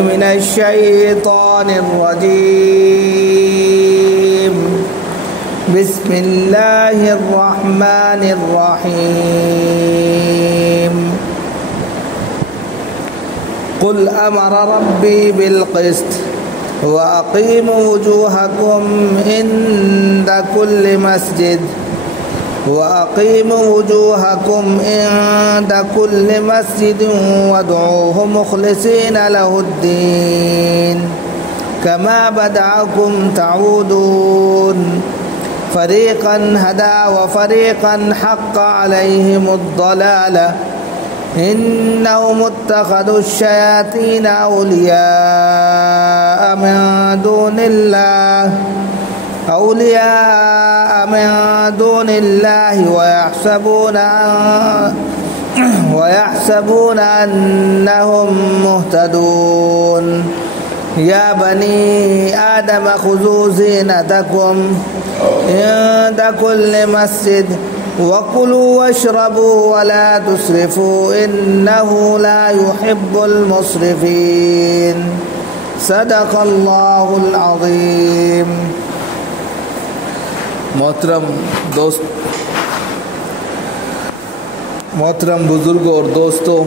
من الشيطان الرجيم. بسم الله الرحمن الرحيم. قل أمر ربي بالقسط وأقيموا وجوهكم عند كل مسجد وادعوه مخلصين له الدين كما بدأكم تعودون. فريقا هدى وفريقا حق عليهم الضلالة إنهم اتخذوا الشياطين أولياء من دون الله ويحسبون أنهم مهتدون. يا بني آدم خذوا زينتكم عند كل مسجد وكلوا واشربوا ولا تسرفوا إنه لا يحب المسرفين. صدق اللہ العظیم. محترم بزرگوں اور دوستوں،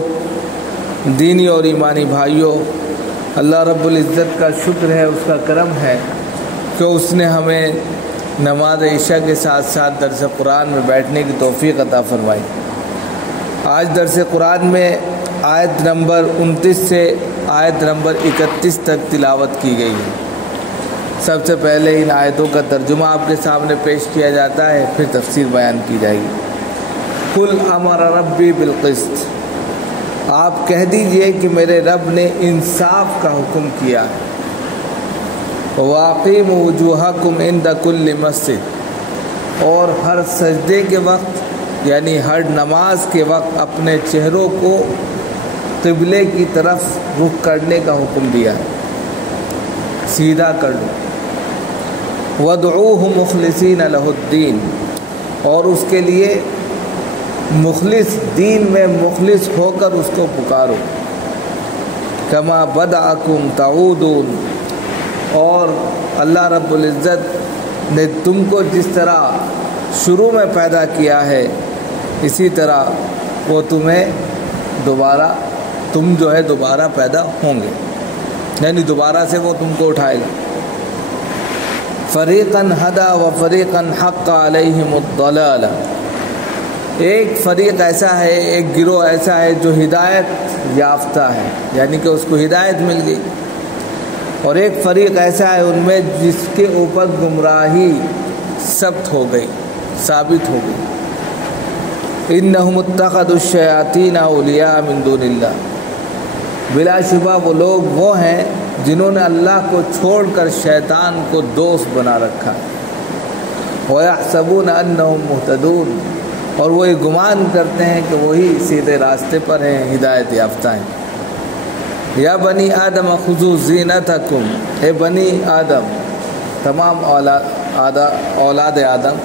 دینی اور ایمانی بھائیوں، اللہ رب العزت کا شکر ہے، اس کا کرم ہے کہ اس نے ہمیں نماز عشاء کے ساتھ ساتھ درس قرآن میں بیٹھنے کی توفیق عطا فرمائی. آج درس قرآن میں آیت نمبر 29 سے آیت نمبر 31 تک تلاوت کی گئی ہے. سب سے پہلے ان آیتوں کا ترجمہ آپ کے سامنے پیش کیا جاتا ہے، پھر تفسیر بیان کی جائے گی. قل امر ربی بالقسط، آپ کہہ دیجئے کہ میرے رب نے انصاف کا حکم کیا ہے. وَأَقِيمُوا وُجُوهَكُمْ عِنْدَ كُلِّ مَسْجِدٍ، اور ہر سجدے کے وقت یعنی ہر نماز کے وقت اپنے چہروں کو قبلے کی طرف رخ کرنے کا حکم دیا ہے، سیدھا کر لو. وَادْعُوهُ مُخْلِصِينَ لَهُ الدِّينَ، اور اس کے لیے مخلص، دین میں مخلص ہو کر اس کو پکارو. كَمَا بَدَأَكُمْ تَعُودُونَ، اور اللہ رب العزت نے تم کو جس طرح شروع میں پیدا کیا ہے اسی طرح وہ تم جو ہے دوبارہ پیدا ہوں گے، یعنی دوبارہ سے وہ تم کو اٹھائے گا. فریقاً ہدی و فریقاً حق علیہم الضلالہ، ایک فریق ایسا ہے، ایک گروہ ایسا ہے جو ہدایت یافتہ ہے، یعنی کہ اس کو ہدایت مل گئی، اور ایک فریق ایسا ہے ان میں جس کے اوپر گمراہی ثابت ہو گئی. انہم اتخذوا الشیاطین اولیاء من دون اللہ، بلا شبہ وہ لوگ وہ ہیں جنہوں نے اللہ کو چھوڑ کر شیطان کو دوست بنا رکھا. وَيَحْسَبُونَ أَنَّهُمْ مُهْتَدُونَ، اور وہ یہ گمان کرتے ہیں کہ وہی سیدھے راستے پر ہیں، ہدایت یافتہ ہیں. یا بنی آدم خذوا زینتکم، اے بنی آدم، تمام اولاد آدم،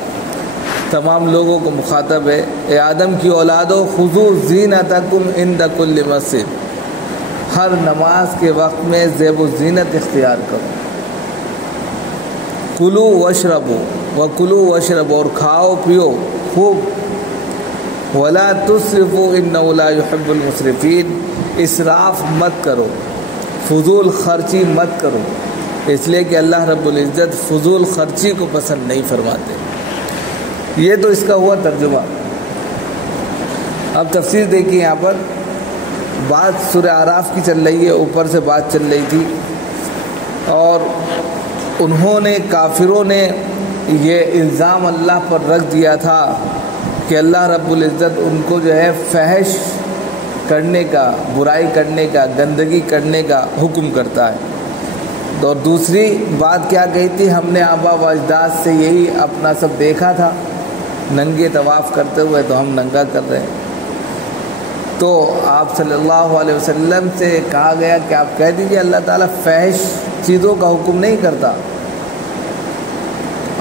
تمام لوگوں کو مخاطب ہے. اے آدم کی اولادوں، خذوا زینتکم عند کل مسجد، ہر نماز کے وقت میں زیب و زینت اختیار کرو. کلوا واشربوا، اور کھاؤ پیو خوب. ولا تسرفوا انہ لا يحب المسرفین، اسراف مت کرو، فضول خرچی مت کرو، اس لیے کہ اللہ رب العزت فضول خرچی کو پسند نہیں فرماتے. یہ تو اس کا ہوا ترجمہ. اب تفسیر دیکھیے. یہاں پر بات سورہ اعراف کی چل رہی ہے، اوپر سے بات چل رہی تھی، اور انہوں نے، کافروں نے یہ الزام اللہ پر رکھ دیا تھا کہ اللہ رب العزت ان کو جو ہے فحش کرنے کا، برائی کرنے کا، گندگی کرنے کا حکم کرتا ہے. اور دوسری بات کیا کہی تھی؟ ہم نے آبا و اجداد سے یہی اپنا سب دیکھا تھا، ننگے طواف کرتے ہوئے، تو ہم ننگا کر رہے ہیں. تو آپ صلی اللہ علیہ وسلم سے کہا گیا کہ آپ کہہ دیجئے اللہ تعالیٰ فحش چیزوں کا حکم نہیں کرتا.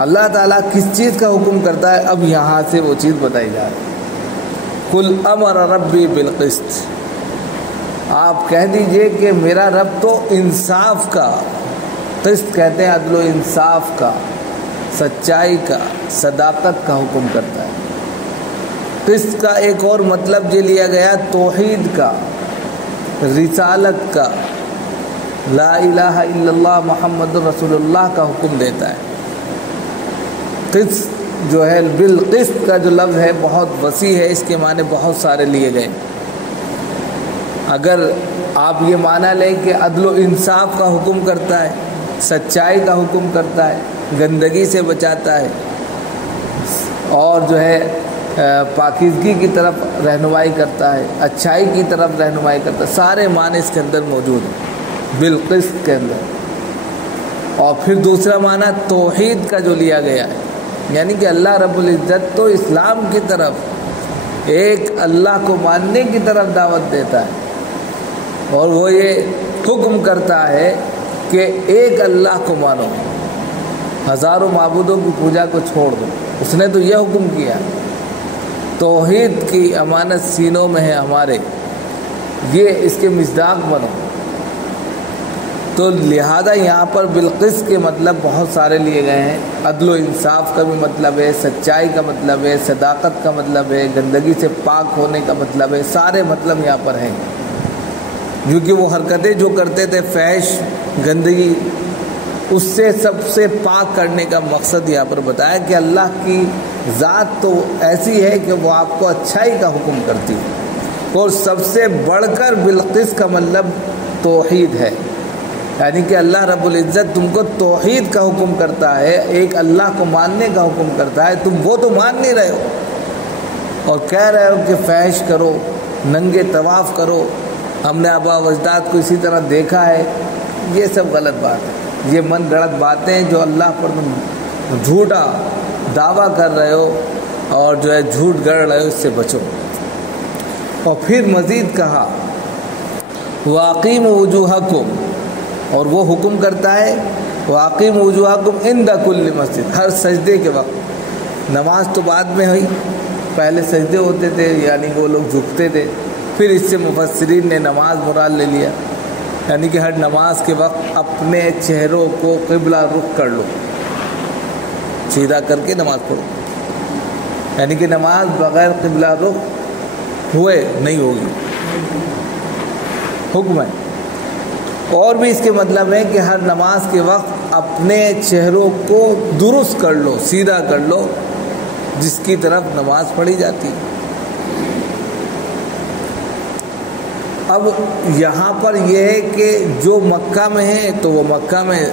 اللہ تعالیٰ کس چیز کا حکم کرتا ہے؟ اب یہاں سے وہ چیز بتائی جا رہی ہے. قل امر ربی بالقسط، آپ کہہ دیجئے کہ میرا رب تو انصاف کا، قسط کہتے ہیں عدل و انصاف کا، سچائی کا، صداقت کا حکم کرتا ہے۔ قسط کا ایک اور مطلب یہ لیا گیا توحید کا، رسالت کا، لا الہ الا اللہ محمد رسول اللہ کا حکم دیتا ہے۔ قسط جو ہے، بالقسط کا جو لفظ ہے بہت وسیع ہے، اس کے معنی بہت سارے لیے گئے۔ اگر آپ یہ معنی لیں کہ عدل و انصاف کا حکم کرتا ہے، سچائی کا حکم کرتا ہے، گندگی سے بچاتا ہے، اور جو ہے پاکیزگی کی طرف رہنمائی کرتا ہے، اچھائی کی طرف رہنمائی کرتا ہے، سارے معنی اس کے اندر موجود ہیں بالقسط کے اندر۔ اور پھر دوسرا معنی توحید کا جو لیا گیا ہے، یعنی کہ اللہ رب العزت تو اسلام کی طرف، ایک اللہ کو ماننے کی طرف دعوت دیتا ہے، اور وہ یہ حکم کرتا ہے کہ ایک اللہ کو مانو، ہزاروں معبودوں کی پوجا کو چھوڑ دو۔ اس نے تو یہ حکم کیا، توحید کی امانت سینوں میں ہے ہمارے، یہ اس کے مصداق بنو۔ تو لہذا یہاں پر بالقسط کے مطلب بہت سارے لیے گئے ہیں۔ عدل و انصاف کا بھی مطلب ہے، سچائی کا مطلب ہے، صداقت کا مطلب ہے، گندگی سے پاک ہونے کا مطلب ہے، سارے مطلب یہاں پر ہیں۔ کیونکہ وہ حرکتیں جو کرتے تھے، فحش، گندگی، اس سے سب سے پاک کرنے کا مقصد یہاں پر بتایا کہ اللہ کی ذات تو ایسی ہے کہ وہ آپ کو اچھائی کا حکم کرتی ہے، اور سب سے بڑھ کر بالقسط کا مطلب توحید ہے، یعنی کہ اللہ رب العزت تم کو توحید کا حکم کرتا ہے، ایک اللہ کو ماننے کا حکم کرتا ہے، تم وہ تو مان نہیں رہے ہو اور کہہ رہے ہو کہ فحش کرو، ننگے طواف کرو، ہم نے آبا و اجداد کو اسی طرح دیکھا ہے۔ یہ سب غلط بات ہے، یہ من گڑت باتیں جو اللہ پر تم جھوٹا دعویٰ کر رہے ہو اور جو ہے جھوٹ گڑھ رہے ہو، اس سے بچو۔ اور پھر مزید کہا وَأَقِیمُوا وُجُوهَکُمْ، اور وہ حکم کرتا ہے وَأَقِیمُوا وُجُوهَکُمْ عِنْدَ کُلِّ مسجد، ہر سجدے کے وقت۔ نماز تو بعد میں ہوئی، پہلے سجدے ہوتے تھے، یعنی وہ لوگ جھکتے تھے، پھر اس سے مفسرین نے نماز مراد لے لیا، یعنی کہ ہر نماز کے وقت اپنے چہروں کو قبلہ رخ کر لو، سیدھا کر کے نماز پڑھو، یعنی کہ نماز بغیر قبلہ رخ ہوئے نہیں ہوگی، حکم ہے۔ اور بھی اس کے مطلب ہے کہ ہر نماز کے وقت اپنے چہروں کو درست کر لو، سیدھا کر لو، جس کی طرف نماز پڑھی جاتی ہے۔ اب یہاں پر یہ ہے کہ جو مکہ میں ہے تو وہ مکہ میں،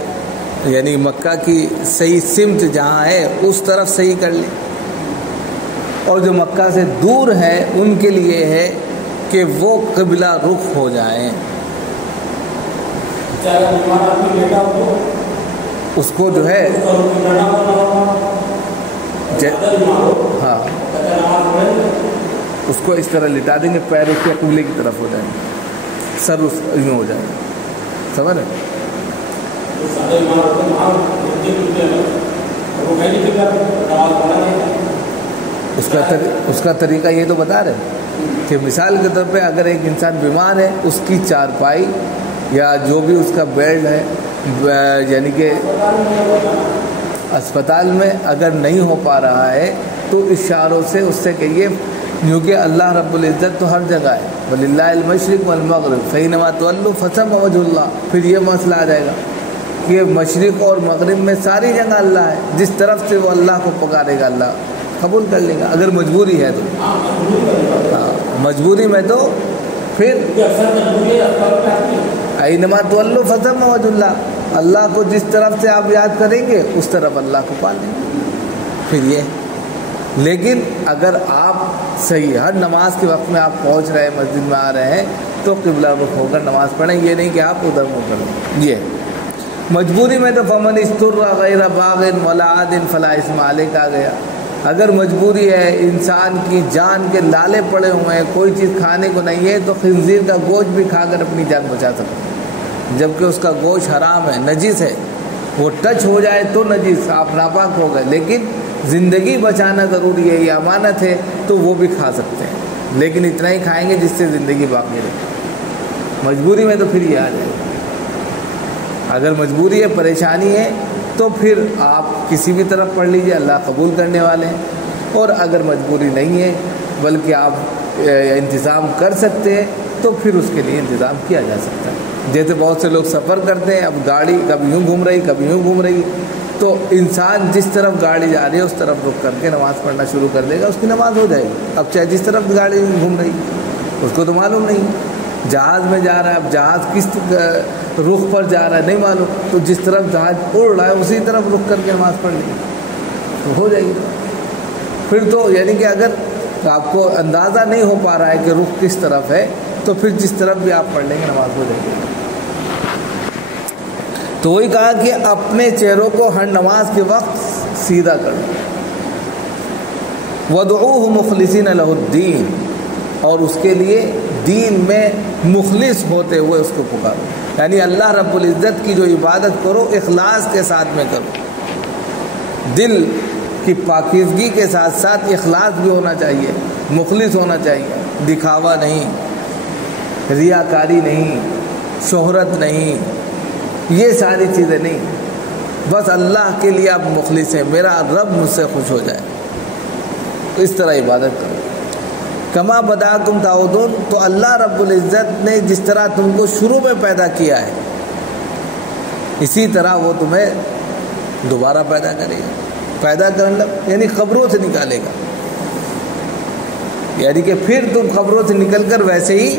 یعنی مکہ کی صحیح سمت جہاں ہے اس طرف صحیح کر لیں، اور جو مکہ سے دور ہے ان کے لیے ہے کہ وہ قبلہ رخ ہو جائیں۔ اس کو جو ہے ہاں اس کو اس طرح لٹا دیں گے، پیر اس کے قبلے کی طرف ہو جائیں گے، سر اس میں ہو جائے گا، سمجھ رہے؟ اس کا طریقہ یہ تو بتا رہے کہ مثال کے طور پہ اگر ایک انسان بیمار ہے، اس کی چارپائی یا جو بھی اس کا بیڈ ہے، یعنی کہ اسپتال میں اگر نہیں ہو پا رہا ہے تو اشاروں سے اس سے کہیے، کیونکہ اللہ رب العزت تو ہر جگہ ہے، وَلِلَّهِ الْمَشْرِقُ وَالْمَغْرِبُ فَأَيْنَمَا تُوَلُّوا فَثَمَّ وَجْهُ اللَّهِ۔ پھر یہ مسئلہ آ جائے گا کہ مشرق اور مغرب میں ساری جگہ اللہ ہے، جس طرف سے وہ اللہ کو پکارے گا اللہ قبول کر لے گا، اگر مجبوری ہے تو۔ ہاں مجبوری میں تو پھر اینما تولوا فثم وجه اللہ، اللہ کو جس طرف سے آپ یاد کریں گے اس طرف اللہ کو پا لیں گے۔ پھر یہ لیکن اگر آپ صحیح ہر نماز کے وقت میں آپ پہنچ رہے ہیں، مسجد میں آ رہے ہیں، تو قبلہ رخ ہو کر نماز پڑھیں، یہ نہیں کہ آپ ادھر منہ کر لیں۔ یہ مجبوری میں تو فمن استر غیر باغ ولا عاد فلا اثم علیہ آ گیا۔ اگر مجبوری ہے، انسان کی جان کے لالے پڑے ہوئے ہیں، کوئی چیز کھانے کو نہیں ہے، تو خنزیر کا گوشت بھی کھا کر اپنی جان بچا سکتے ہیں، جبکہ اس کا گوشت حرام ہے، نجس ہے، وہ ٹچ ہو جائے تو نجس، آپ ناپاک ہو گئے، لیکن زندگی بچانا ضروری ہے، یہ امانت ہے، تو وہ بھی کھا سکتے ہیں، لیکن اتنا ہی کھائیں گے جس سے زندگی باقی رہے۔ مجبوری میں تو پھر یہ آ جائے. اگر مجبوری ہے، پریشانی ہے، تو پھر آپ کسی بھی طرف پڑھ لیجئے، اللہ قبول کرنے والے ہیں. اور اگر مجبوری نہیں ہے بلکہ آپ انتظام کر سکتے ہیں تو پھر اس کے لیے انتظام کیا جا سکتا ہے. جیسے بہت سے لوگ سفر کرتے ہیں، اب گاڑی کبھی یوں گھوم رہی کبھی یوں گھوم رہی، تو انسان جس طرف گاڑی جا رہی ہے اس طرف رک کر کے نماز پڑھنا شروع کر دے گا، اس کی نماز ہو جائے گی. اب چاہے جس طرف گاڑی گھوم رہی اس کو تو معلوم نہیں. جہاز میں جا رہا ہے، اب جہاز کس رخ پر جا رہا ہے نہیں معلوم، تو جس طرف جہاز اڑ رہا ہے اسی طرف رک کر کے نماز پڑھ لیں تو ہو جائے گی. پھر تو یعنی کہ اگر آپ کو اندازہ نہیں ہو پا رہا ہے کہ رخ کس طرف ہے تو پھر جس طرف بھی آپ پڑھ لیں گے نماز ہو جائے گی. تو وہی کہا کہ اپنے چہروں کو ہر نماز کے وقت سیدھا کر دو. وَادْعُوهُ مُخْلِصِينَ لَهُ الدِّينَ، اور اس کے لیے دین میں مخلص ہوتے ہوئے اس کو پکارو. یعنی اللہ رب العزت کی جو عبادت کرو اخلاص کے ساتھ میں کرو. دل کی پاکیزگی کے ساتھ ساتھ اخلاص بھی ہونا چاہیے، مخلص ہونا چاہیے. دکھاوا نہیں، ریاکاری نہیں، شہرت نہیں، یہ ساری چیزیں نہیں. بس اللہ کے لیے آپ مخلص ہیں، میرا رب مجھ سے خوش ہو جائے، اس طرح عبادت کرو. کما بداکم تعودون، تو اللہ رب العزت نے جس طرح تم کو شروع میں پیدا کیا ہے اسی طرح وہ تمہیں دوبارہ پیدا کرے گا. پیدا کرنا یعنی قبروں سے نکالے گا، یعنی کہ پھر تم قبروں سے نکل کر ویسے ہی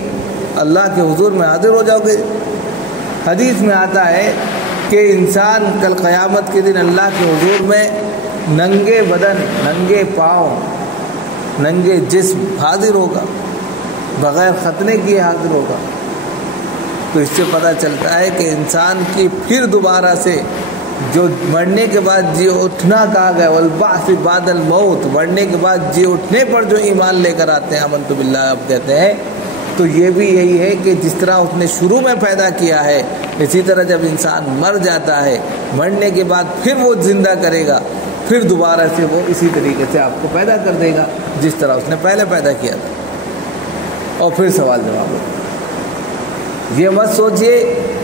اللہ کے حضور میں حاضر ہو جاؤ گے. حدیث میں آتا ہے کہ انسان کل قیامت کے دن اللہ کے حضور میں ننگے بدن، ننگے پاؤں، ننگے جسم حاضر ہوگا، بغیر ختنے کیے حاضر ہوگا. تو اس سے پتہ چلتا ہے کہ انسان کی پھر دوبارہ سے جو مرنے کے بعد جی اٹھنا کہا گیا، والبعث بعد الموت، مرنے کے بعد جی اٹھنے پر جو ایمان لے کر آتے ہیں، آمنت باللہ اب کہتے ہیں، تو یہ بھی یہی ہے کہ جس طرح اس نے شروع میں پیدا کیا ہے اسی طرح جب انسان مر جاتا ہے مرنے کے بعد پھر وہ زندہ کرے گا، پھر دوبارہ سے وہ اسی طریقے سے آپ کو پیدا کر دے گا جس طرح اس نے پہلے پیدا کیا تھا. اور پھر سوال جواب ہوگا. یہ مت سوچئے،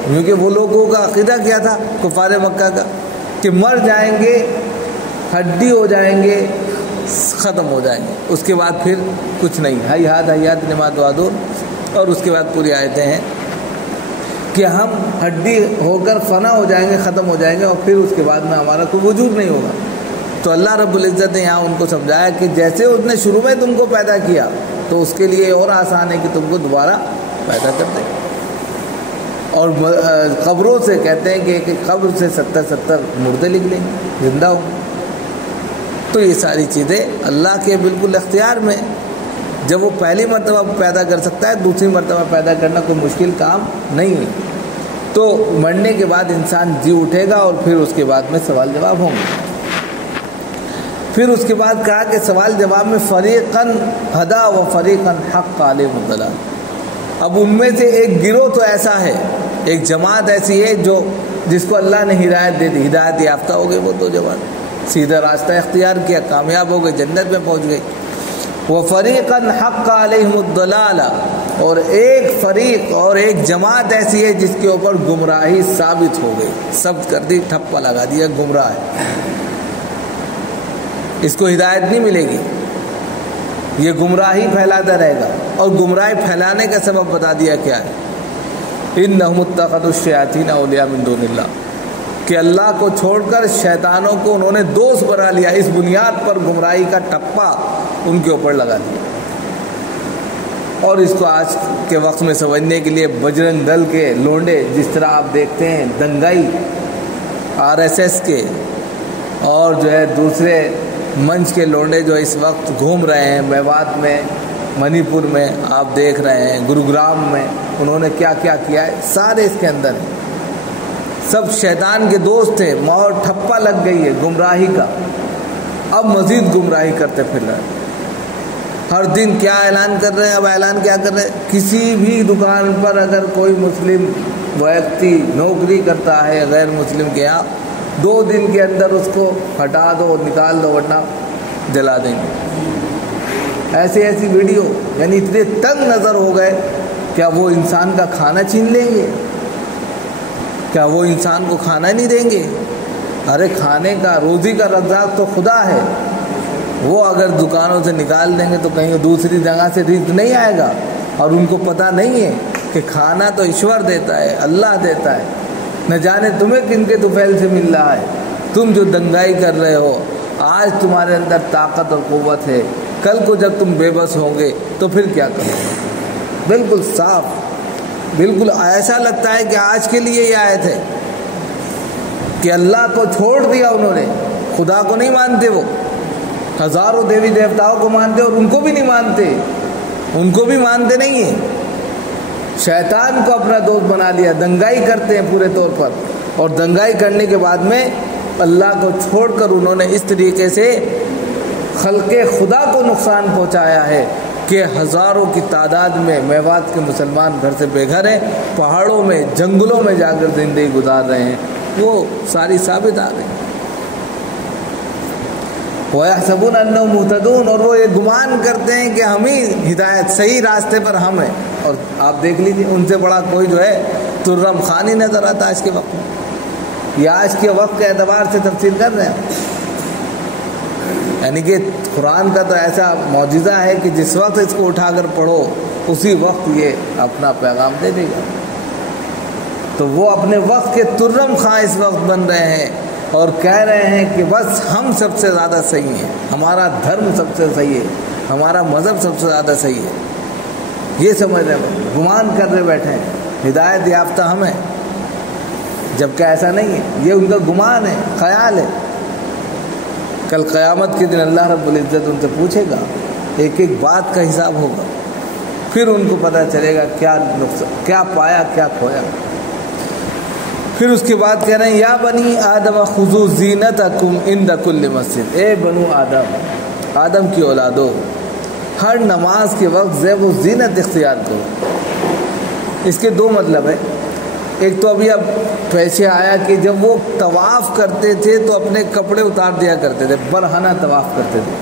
کیونکہ وہ لوگوں کا عقیدہ کیا تھا کفار مکہ کا کہ مر جائیں گے، ہڈی ہو جائیں گے، ختم ہو جائیں گے، اس کے بعد پھر کچھ نہیں. ہیہات ہیہات لما توعدون، اور اس کے بعد پوری آیتیں ہیں کہ ہم ہڈی ہو کر فنا ہو جائیں گے، ختم ہو جائیں گے، اور پھر اس کے بعد میں ہمارا کوئی وجود نہیں ہوگا. تو اللہ رب العزت نے یہاں ان کو سمجھایا کہ جیسے اس نے شروع میں تم کو پیدا کیا تو اس کے لیے اور آسان ہے کہ تم کو دوبارہ پیدا کر دے. اور قبروں سے کہتے ہیں کہ ایک قبر سے 70 مردے لکھ لیں زندہ ہو. تو یہ ساری چیزیں اللہ کے بالکل اختیار میں. جب وہ پہلی مرتبہ پیدا کر سکتا ہے دوسری مرتبہ پیدا کرنا کوئی مشکل کام نہیں ہے. تو مرنے کے بعد انسان جی اٹھے گا اور پھر اس کے بعد میں سوال جواب ہوں گے. پھر اس کے بعد کہا کہ سوال جواب میں فریقاً ہدا و فریقاً حق علیہم الضلال. اب ان میں سے ایک گروہ تو ایسا ہے، ایک جماعت ایسی ہے جو جس کو اللہ نے ہدایت دے دی، ہدایت یافتہ ہو گئے وہ تو جماعت، سیدھا راستہ اختیار کیا، کامیاب ہو گئے، جنت میں پہنچ گئی. وَفَرِيقًا حَقَّ عَلَيْهِمُ الضَّلَالَ، اور ایک فریق اور ایک جماعت ایسی ہے جس کے اوپر گمراہی ثابت ہو گئی، ثبت کر دی، ٹھپا لگا دیا، گمراہ ہے، اس کو ہدایت نہیں ملے گی، یہ گمراہی پھیلاتا رہے گا. اور گمراہی پھیلانے کا سبب بتا دیا کیا ہے، اِنَّهُمُ اتَّخَذُوا الشَّيَاطِينَ أَوْلِيَاءَ مِن دُونِ اللَّهِ، کہ اللہ کو چھوڑ کر شیطانوں کو انہوں نے دوست بنا لیا. اس بنیاد پر گمراہی کا ٹپا ان کے اوپر لگا دیا. اور اس کو آج کے وقت میں سمجھنے کے لیے بجرنگ دل کے لونڈے جس طرح آپ دیکھتے ہیں، دنگائی RSS کے اور جو ہے دوسرے منچ کے لونڈے جو اس وقت گھوم رہے ہیں میوات میں، منی پور میں آپ دیکھ رہے ہیں، گروگرام میں انہوں نے کیا کیا کیا ہے، سارے اس کے اندر ہیں. سب شیطان کے دوست تھے، اور ٹھپا لگ گئی ہے گمراہی کا. اب مزید گمراہی کرتے پھر رہے ہیں. ہر دن کیا اعلان کر رہے ہیں، اب اعلان کیا کر رہے ہیں، کسی بھی دکان پر اگر کوئی مسلم ویکتی نوکری کرتا ہے غیر مسلم کے یہاں، 2 دن کے اندر اس کو ہٹا دو، نکال دو، ورنہ جلا دیں گے. ایسی ویڈیو، یعنی اتنے تنگ نظر ہو گئے کہ کیا وہ انسان کا کھانا چھین لیں گے؟ کیا وہ انسان کو کھانا نہیں دیں گے؟ ارے کھانے کا روزی کا رزاق تو خدا ہے، وہ اگر دکانوں سے نکال دیں گے تو کہیں دوسری جگہ سے رزق نہیں آئے گا، اور ان کو پتہ نہیں ہے کہ کھانا تو ایشور دیتا ہے، اللہ دیتا ہے، نہ جانے تمہیں کن کے طفیل سے مل رہا ہے۔ تم جو دنگائی کر رہے ہو، آج تمہارے اندر طاقت اور قوت ہے، کل کو جب تم بے بس ہوں گے تو پھر کیا کرو گے؟ بالکل صاف، بالکل ایسا لگتا ہے کہ آج کے لیے یہ آیت ہے کہ اللہ کو چھوڑ دیا انہوں نے، خدا کو نہیں مانتے، وہ ہزاروں دیوی دیوتاؤں کو مانتے اور ان کو بھی نہیں مانتے، ان کو بھی مانتے نہیں ہیں، شیطان کو اپنا دوست بنا لیا، دنگائی کرتے ہیں پورے طور پر، اور دنگائی کرنے کے بعد میں اللہ کو چھوڑ کر انہوں نے اس طریقے سے خلق خدا کو نقصان پہنچایا ہے کہ ہزاروں کی تعداد میں میوات کے مسلمان گھر سے بے گھر ہیں، پہاڑوں میں جنگلوں میں جا کر زندگی گزار رہے ہیں، وہ ساری ثابت آ گئی۔ وَيَحْسَبُونَ أَنَّهُمْ مُهْتَدُونَ، اور وہ یہ گمان کرتے ہیں کہ ہم ہی ہدایت صحیح راستے پر ہم ہیں، اور آپ دیکھ لیجیے ان سے بڑا کوئی جو ہے ترم خان ہی نظر آتا آج کے وقت میں، یا آج کے وقت کے اعتبار سے تفسیر کر رہے ہیں، یعنی کہ قرآن کا تو ایسا معجزہ ہے کہ جس وقت اس کو اٹھا کر پڑھو اسی وقت یہ اپنا پیغام دے دے گا۔ تو وہ اپنے وقت کے ترم خان اس وقت بن رہے ہیں اور کہہ رہے ہیں کہ بس ہم سب سے زیادہ صحیح ہیں، ہمارا دھرم سب سے صحیح ہے، ہمارا مذہب سب سے زیادہ صحیح ہے، یہ سمجھ رہے ہیں، گمان کر رہے بیٹھے ہیں ہدایت یافتہ ہم ہیں، جبکہ ایسا نہیں ہے، یہ ان کا گمان ہے، خیال ہے۔ کل قیامت کے دن اللہ رب العزت ان سے پوچھے گا، ایک ایک بات کا حساب ہوگا، پھر ان کو پتہ چلے گا کیا پایا کیا کھویا۔ پھر اس کے بعد کہہ رہے ہیں یا بنی آدم خذوا زینتکم عند کل مسجد، اے بنو آدم، آدم کی اولادو، ہر نماز کے وقت زیب و زینت اختیار کرو۔ اس کے دو مطلب ہے، ایک تو ابھی اب پیچھے آیا کہ جب وہ طواف کرتے تھے تو اپنے کپڑے اتار دیا کرتے تھے، برہنہ طواف کرتے تھے،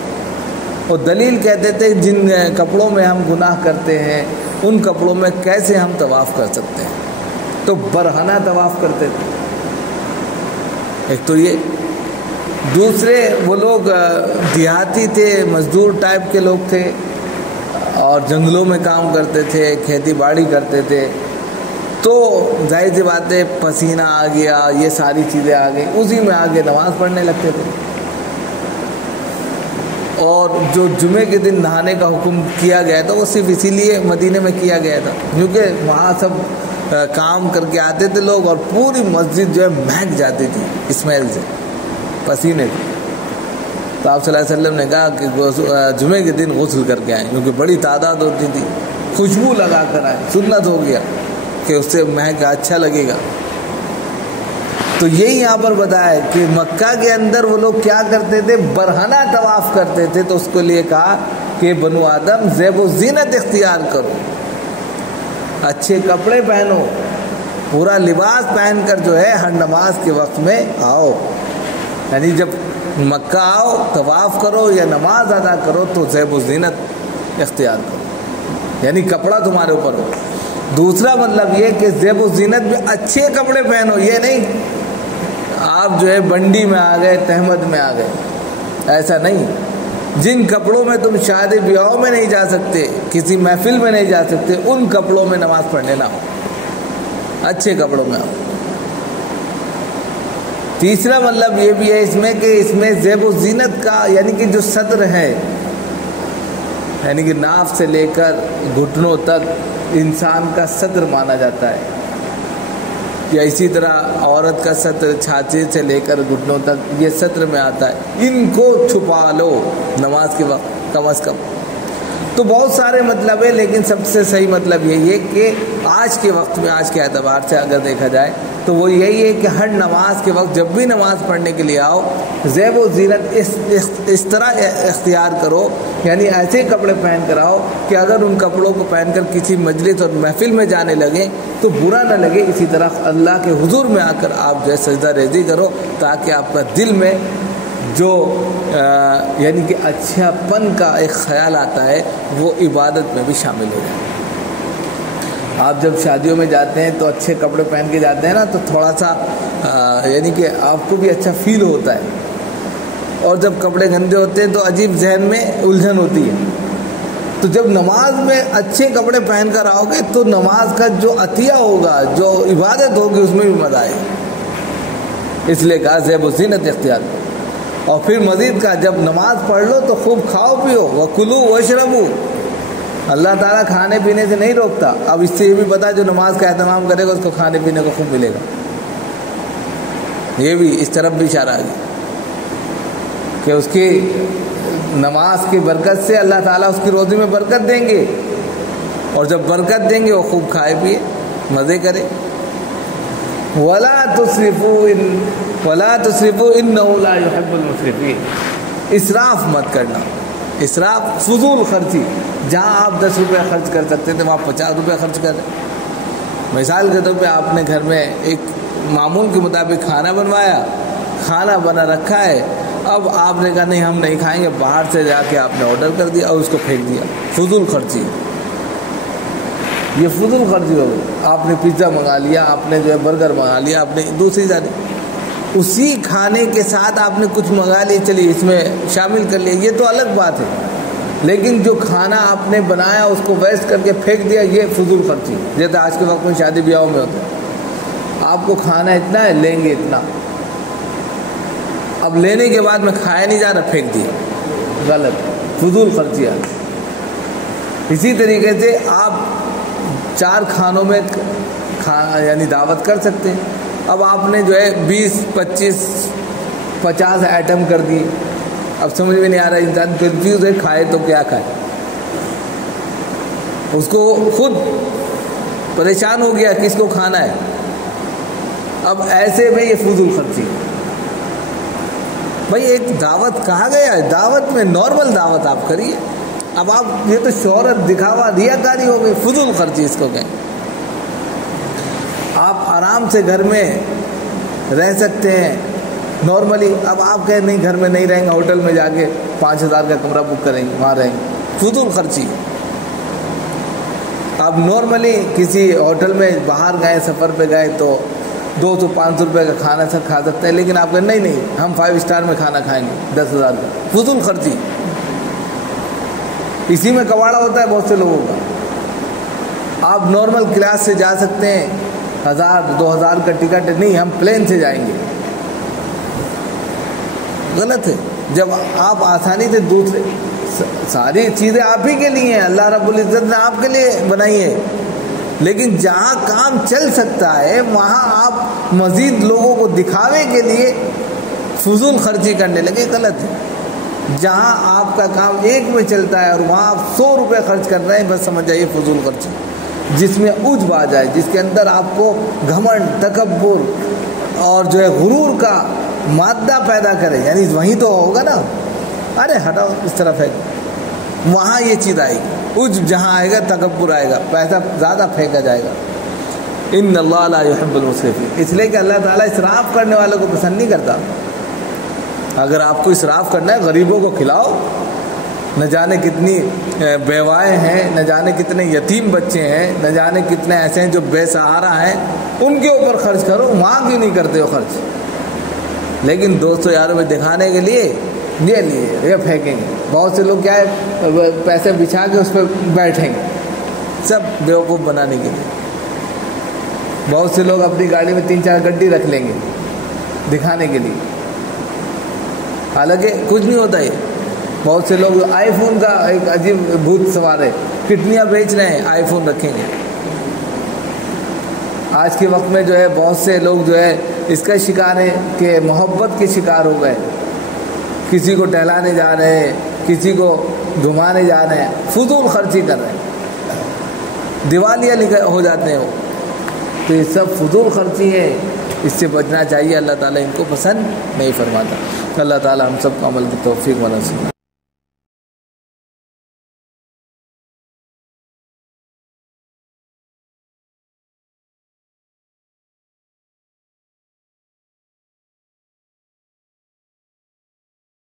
اور دلیل کہتے تھے جن کپڑوں میں ہم گناہ کرتے ہیں ان کپڑوں میں کیسے ہم طواف کر سکتے ہیں، تو برہنہ طواف کرتے تھے۔ ایک تو یہ، دوسرے وہ لوگ دیہاتی تھے، مزدور ٹائپ کے لوگ تھے اور جنگلوں میں کام کرتے تھے، کھیتی باڑی کرتے تھے، تو ظاہر سی بات ہے پسینہ آ گیا، یہ ساری چیزیں آ گئی، اسی میں آگے نماز پڑھنے لگتے تھے۔ اور جو جمعے کے دن نہانے کا حکم کیا گیا تھا وہ صرف اسی لیے مدینے میں کیا گیا تھا کیونکہ وہاں سب کام کر کے آتے تھے لوگ، اور پوری مسجد جو ہے مہک جاتی تھی اسمیل سے، پسینے سے۔ تو آپ صلی اللہ علیہ وسلم نے کہا کہ جمعے کے دن غسل کر کے آئیں، کیونکہ بڑی تعداد ہوتی تھی، خوشبو لگا کر آئیں، سنت ہو گیا کہ اس سے مہک اچھا لگے گا۔ تو یہی یہاں پر بتایا ہے کہ مکہ کے اندر وہ لوگ کیا کرتے تھے، برہنہ طواف کرتے تھے، تو اس کو لیے کہا کہ بنو آدم زیب و زینت اختیار کرو، اچھے کپڑے پہنو، پورا لباس پہن کر جو ہے ہر نماز کے وقت میں آؤ، یعنی جب مکہ آؤ طواف کرو یا نماز ادا کرو تو زیب و زینت اختیار کرو، یعنی کپڑا تمہارے اوپر ہو۔ دوسرا مطلب یہ کہ زیب و زینت میں اچھے کپڑے پہنو، یہ نہیں آپ جو ہے بنڈی میں آ گئے، تہمد میں آ گئے، ایسا نہیں۔ جن کپڑوں میں تم شادی بیاہوں میں نہیں جا سکتے، کسی محفل میں نہیں جا سکتے، ان کپڑوں میں نماز پڑھنے نہ ہو، اچھے کپڑوں میں آؤ۔ تیسرا مطلب یہ بھی ہے اس میں کہ اس میں زیب و زینت کا یعنی کہ جو صدر ہے، یعنی کہ ناف سے لے کر گھٹنوں تک انسان کا صدر مانا جاتا ہے، یا اسی طرح عورت کا صدر چھاتی سے لے کر گھٹنوں تک یہ صدر میں آتا ہے، ان کو چھپا لو نماز کے وقت کم از کم۔ تو بہت سارے مطلب ہے، لیکن سب سے صحیح مطلب یہی ہے کہ آج کے وقت میں، آج کے اعتبار سے اگر دیکھا جائے تو وہ یہی ہے کہ ہر نماز کے وقت جب بھی نماز پڑھنے کے لیے آؤ، زیب و زینت اس طرح اختیار کرو، یعنی ایسے کپڑے پہن کر آؤ کہ اگر ان کپڑوں کو پہن کر کسی مجلس اور محفل میں جانے لگیں تو برا نہ لگے۔ اسی طرح اللہ کے حضور میں آ کر آپ جو ہے سجدہ ریزی کرو، تاکہ آپ کا دل میں جو یعنی کہ اچھا پن کا ایک خیال آتا ہے وہ عبادت میں بھی شامل ہو جائے۔ آپ جب شادیوں میں جاتے ہیں تو اچھے کپڑے پہن کے جاتے ہیں نا، تو تھوڑا سا یعنی کہ آپ کو بھی اچھا فیل ہوتا ہے، اور جب کپڑے گندے ہوتے ہیں تو عجیب ذہن میں الجھن ہوتی ہے۔ تو جب نماز میں اچھے کپڑے پہن کر آؤ گے تو نماز کا جو عطیہ ہوگا، جو عبادت ہوگی، اس میں بھی مزہ آئے گا۔ اس لیے کہا زیب و زینت اختیار۔ اور پھر مزید کہا جب نماز پڑھ لو تو خوب کھاؤ پیو، وَكُلُوا وَاشْرَبُوا۔ اللہ تعالیٰ کھانے پینے سے نہیں روکتا۔ اب اس سے یہ بھی پتا جو نماز کا اہتمام کرے گا اس کو کھانے پینے کو خوب ملے گا۔ یہ بھی اس طرف بھی اشارہ ہے کہ اس کی نماز کی برکت سے اللہ تعالیٰ اس کی روزی میں برکت دیں گے، اور جب برکت دیں گے وہ خوب کھائے پیے، مزے کرے۔ وَلَا تُسْرِفُوا إِنَّهُ لَا يُحِبُّ الْمُسْرِفِينَ۔ اسراف مت کرنا۔ اسراف فضول خرچی، جہاں آپ 10 روپے خرچ کر سکتے تھے وہاں 50 روپے خرچ کر دیں۔ مثال کے طور پہ آپ نے گھر میں ایک معمول کے مطابق کھانا بنوایا، کھانا بنا رکھا ہے، اب آپ نے کہا نہیں ہم نہیں کھائیں گے، باہر سے جا کے آپ نے آرڈر کر دیا اور اس کو پھینک دیا۔ فضول خرچی، یہ فضول خرچی ہو گئی۔ آپ نے پیزا منگا لیا، آپ نے جو ہے برگر منگا لیا، آپ نے دوسری جانے اسی کھانے کے ساتھ آپ نے کچھ منگا لیا، چلیے اس میں شامل کر لیا، یہ تو الگ بات ہے، لیکن جو کھانا آپ نے بنایا اس کو ویسٹ کر کے پھینک دیا، یہ فضول خرچی۔ جیسے آج کے وقت میں شادی بیاہوں میں ہوتا ہے، آپ کو کھانا اتنا ہے، لیں گے اتنا، اب لینے کے بعد میں کھایا نہیں جا رہا، پھینک دیا، غلط، فضول خرچیاں۔ اسی طریقے سے آپ 4 کھانوں میں یعنی دعوت کر سکتے ہیں، اب آپ نے جو ہے 20 25 50 آئٹم کر دیے، اب سمجھ میں نہیں آ رہا، انسان کنفیوز ہے، کھائے تو کیا کھائے، اس کو خود پریشان ہو گیا کس کو کھانا ہے۔ اب ایسے میں یہ فضول خرچی، بھائی ایک دعوت کہا گیا ہے، دعوت میں نارمل دعوت آپ کریے، اب آپ یہ تو شہرت دکھاوا ریاکاری ہو گئی، فضول خرچی اس کو کہیں۔ آپ آرام سے گھر میں رہ سکتے ہیں نارملی، اب آپ کہیں نہیں گھر میں نہیں رہیں گے، ہوٹل میں جا کے 5000 کا کمرہ بک کریں گے، وہاں رہیں گے، فضول خرچی۔ آپ نارملی کسی ہوٹل میں باہر گئے، سفر پہ گئے تو 200-500 روپے کا کھانا سب کھا سکتے ہیں، لیکن آپ کہیں نہیں ہم 5 اسٹار میں کھانا کھائیں گے 10,000 کا، فضول خرچی۔ اسی میں کباڑا ہوتا ہے بہت سے لوگوں کا۔ آپ نارمل کلاس سے جا سکتے ہیں، 1000-2000 کا ٹکٹ، نہیں ہم پلین سے جائیں گے، غلط ہے۔ جب آپ آسانی سے دوسرے، ساری چیزیں آپ ہی کے لیے ہیں، اللہ رب العزت نے آپ کے لیے بنائی ہے، لیکن جہاں کام چل سکتا ہے وہاں آپ مزید لوگوں کو دکھاوے کے لیے فضول خرچی کرنے لگے، غلط ہے۔ جہاں آپ کا کام 1 میں چلتا ہے اور وہاں آپ 100 روپے خرچ کر رہے ہیں، بس سمجھ جائیے فضول خرچی، جس میں عجب آ جائے، جس کے اندر آپ کو گھمنڈ، تکبر اور جو ہے غرور کا مادہ پیدا کرے، یعنی وہیں تو ہوگا نا، ارے ہٹاؤ اس طرف ہے، وہاں یہ چیز آئے گی، عجب جہاں آئے گا تکبر آئے گا، پیسہ زیادہ پھینکا جائے گا۔ ان اللہ لا يحب المسرفین، اس لیے کہ اللہ تعالیٰ اسراف کرنے والوں کو پسند نہیں کرتا۔ اگر آپ کو اسراف کرنا ہے، غریبوں کو کھلاؤ، نہ جانے کتنی بیوائیں ہیں، نہ جانے کتنے یتیم بچے ہیں، نہ جانے کتنے ایسے ہیں جو بے سہارا ہیں، ان کے اوپر خرچ کرو، وہاں کیوں نہیں کرتے ہو خرچ؟ لیکن دوستوں یاروں میں دکھانے کے لیے یہ پھینکیں گے، بہت سے لوگ کیا ہے پیسے بچھا کے اس پہ بیٹھیں گے، سب بیوقوف بنانے کے لیے۔ بہت سے لوگ اپنی گاڑی میں 3-4 گڈی رکھ لیں گے دکھانے کے لیے، حالانکہ کچھ نہیں ہوتا یہ۔ بہت سے لوگ آئی فون کا ایک عجیب بھوت سوار ہے، کٹنیاں بیچ رہے ہیں، آئی فون رکھیں گے۔ آج کے وقت میں جو ہے بہت سے لوگ جو ہے اس کا شکار ہے کہ محبت کے شکار ہو گئے، کسی کو ٹہلانے جا رہے ہیں، کسی کو گھمانے جا رہے ہیں، فضول خرچی کر رہے ہیں، دیوالیہ ہو جاتے ہیں وہ، تو یہ سب فضول خرچی ہے، اس سے بچنا چاہیے۔ اللہ تعالیٰ ان کو پسند نہیں فرماتا۔ اللہ تعالیٰ ہم سب کو عمل کی توفیق ونصیب۔